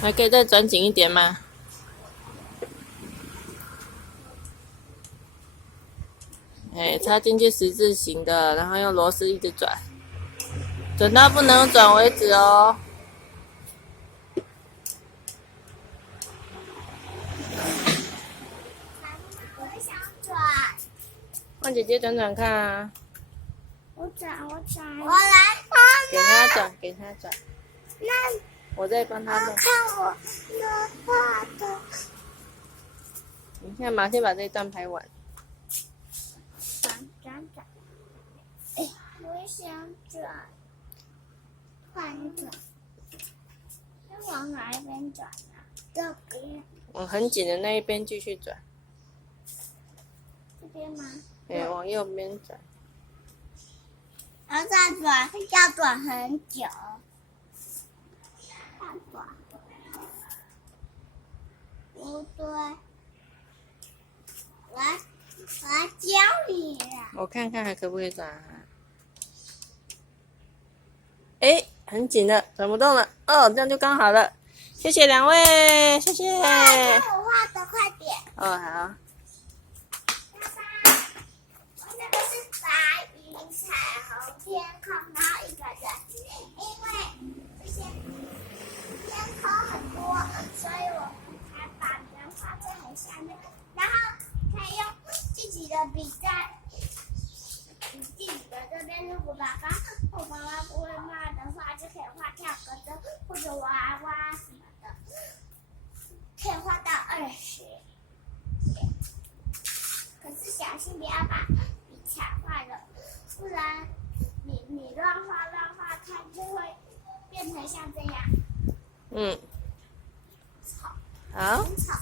还可以再转紧一点吗？哎，插进去十字形的，然后用螺丝一直转，转到不能转为止哦。我想转，让姐姐转转看啊。我来帮给她转，给她转。那我再帮她弄。看我的画的，你看嘛，先把这一段拍完。转。哎，我想转，换转。要往哪一边转啊？这边。往很紧的那一边继续转。这边吗？对，往右边转。然后再转，要转很久。再转。不对。我来教你了。我看看还可不可以转啊？哎，很紧的，转不动了。哦，这样就刚好了。谢谢两位，谢谢。我画的，快点。哦，好。那个是白云彩虹天空，然后一个人，因为这些天空很多，所以我才把人画在很下面，然后可以用自己的笔在自己的这边。如果我爸爸不会画的话，就可以画跳格子或者娃娃什么的，可以画到20。可是小心不要把笔卡坏了，不然你乱画，它就会变成像这样。嗯，草，好。很草。